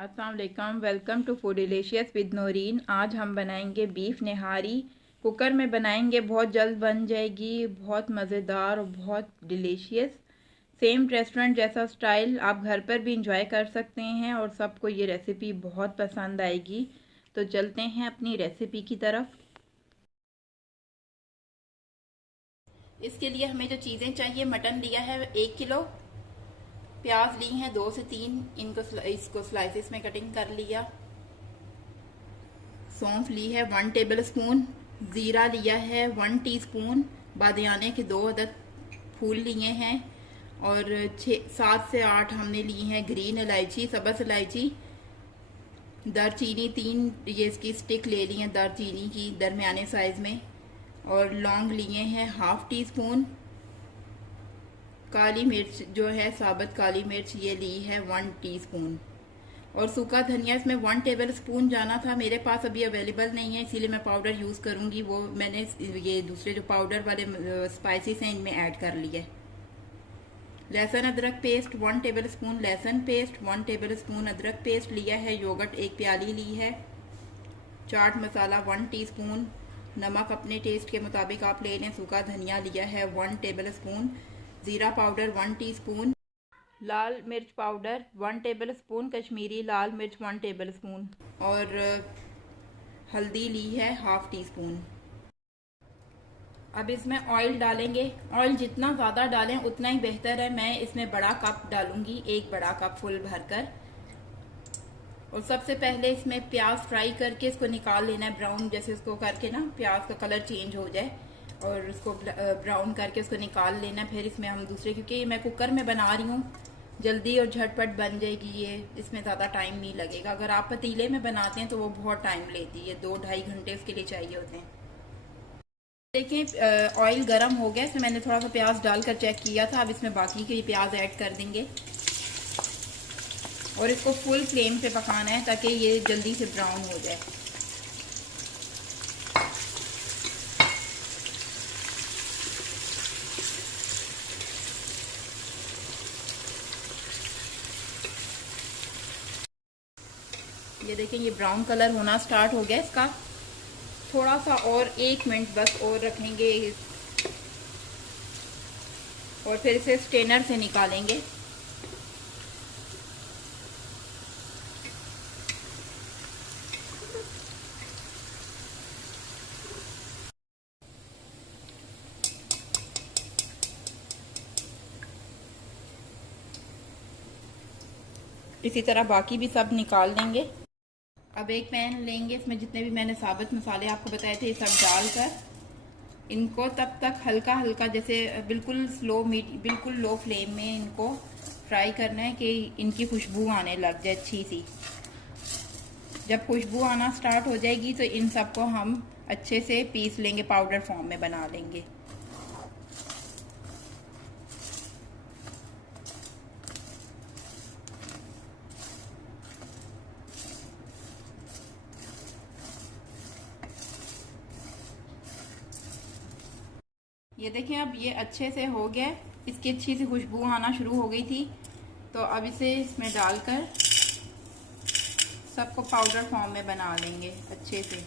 अस्सलाम वालेकुम, welcome to food delicious with Naureen. आज हम बनाएंगे बीफ निहारी। कुकर में बनाएंगे, बहुत जल्द बन जाएगी, बहुत मज़ेदार और बहुत डिलीशियस। सेम रेस्टोरेंट जैसा स्टाइल आप घर पर भी इंजॉय कर सकते हैं और सबको ये रेसिपी बहुत पसंद आएगी। तो चलते हैं अपनी रेसिपी की तरफ। इसके लिए हमें जो चीज़ें चाहिए, मटन लिया है 1 किलो, प्याज ली हैं 2 से 3, इसको स्लाइसिस में कटिंग कर लिया। सौंफ ली है 1 टेबल स्पून, ज़ीरा लिया है 1 टीस्पून, बादियाने के 2 अदद फूल लिए हैं और 7 से 8 हमने ली हैं ग्रीन इलायची, सब्ज़ इलायची। दालचीनी 3 ये इसकी स्टिक ले ली हैं दालचीनी की दरमियाने साइज़ में, और लौंग लिए हैं 1/2 टीस्पून। काली मिर्च जो है साबुत काली मिर्च ये ली है 1 टीस्पून, और सूखा धनिया इसमें 1 टेबल स्पून जाना था। मेरे पास अभी अवेलेबल नहीं है, इसीलिए मैं पाउडर यूज़ करूँगी। वो मैंने ये दूसरे जो पाउडर वाले स्पाइसेस हैं इनमें ऐड कर लिया। लहसुन अदरक पेस्ट 1 टेबल स्पून लहसुन पेस्ट, 1 टेबल स्पून अदरक पेस्ट लिया है। योगर्ट 1 प्याली ली है। चाट मसाला 1 टीस्पून, नमक अपने टेस्ट के मुताबिक आप ले लें। सूखा धनिया लिया है 1 टेबल स्पून, ज़ीरा पाउडर 1 टीस्पून, लाल मिर्च पाउडर 1 टेबल स्पून, कश्मीरी लाल मिर्च 1 टेबल स्पून, और हल्दी ली है 1/2 टीस्पून। अब इसमें ऑयल डालेंगे। ऑयल जितना ज़्यादा डालें उतना ही बेहतर है। मैं इसमें बड़ा कप डालूंगी, 1 बड़ा कप फुल भरकर। और सबसे पहले इसमें प्याज फ्राई करके इसको निकाल लेना है ब्राउन, जैसे इसको करके ना प्याज का कलर चेंज हो जाए, और उसको ब्राउन करके उसको निकाल लेना। फिर इसमें हम दूसरे, क्योंकि मैं कुकर में बना रही हूँ, जल्दी और झटपट बन जाएगी ये, इसमें ज़्यादा टाइम नहीं लगेगा। अगर आप पतीले में बनाते हैं तो वो बहुत टाइम लेती है, 2-2.5 घंटे उसके लिए चाहिए होते हैं। देखिए ऑयल गर्म हो गया, इसमें मैंने थोड़ा सा प्याज डालकर चेक किया था। अब इसमें बाकी के प्याज ऐड कर देंगे और इसको फुल फ्लेम पे पकाना है ताकि ये जल्दी से ब्राउन हो जाए। ये देखें ये ब्राउन कलर होना स्टार्ट हो गया इसका। थोड़ा सा और 1 मिनट बस और रखेंगे और फिर इसे स्ट्रेनर से निकालेंगे। इसी तरह बाकी भी सब निकाल देंगे। अब एक पैन लेंगे, इसमें जितने भी मैंने साबुत मसाले आपको बताए थे ये सब डालकर इनको तब तक हल्का हल्का, जैसे बिल्कुल बिल्कुल लो फ्लेम में इनको फ्राई करना है कि इनकी खुशबू आने लग जाए अच्छी सी। जब खुशबू आना स्टार्ट हो जाएगी तो इन सबको हम अच्छे से पीस लेंगे, पाउडर फॉर्म में बना लेंगे। ये देखें अब ये अच्छे से हो गया, इसकी अच्छी सी खुशबू आना शुरू हो गई थी। तो अब इसे इसमें डालकर सबको पाउडर फॉर्म में बना लेंगे अच्छे से।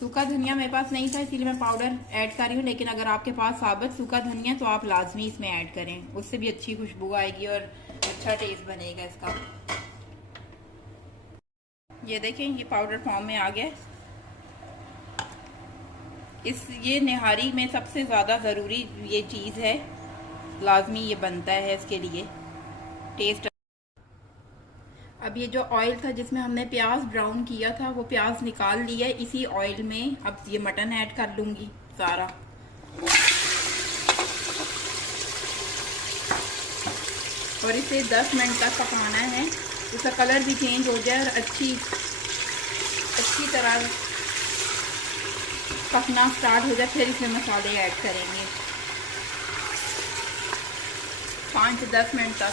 सूखा धनिया मेरे पास नहीं था इसीलिए मैं पाउडर ऐड कर रही हूँ, लेकिन अगर आपके पास साबुत सूखा धनिया तो आप लाजमी इसमें ऐड करें, उससे भी अच्छी खुशबू आएगी और अच्छा टेस्ट बनेगा इसका। ये देखें ये पाउडर फॉर्म में आ गया। ये निहारी में सबसे ज़्यादा ज़रूरी ये चीज़ है, लाजमी ये बनता है इसके लिए टेस्ट। अब ये जो ऑयल था जिसमें हमने प्याज ब्राउन किया था वो प्याज निकाल लिया। इसी ऑयल में अब ये मटन ऐड कर लूँगी सारा, और इसे 10 मिनट तक पकाना है। इसका कलर भी चेंज हो जाए और अच्छी तरह पकना स्टार्ट हो जाए, फिर इसमें मसाले ऐड करेंगे 5 से 10 मिनट तक।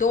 2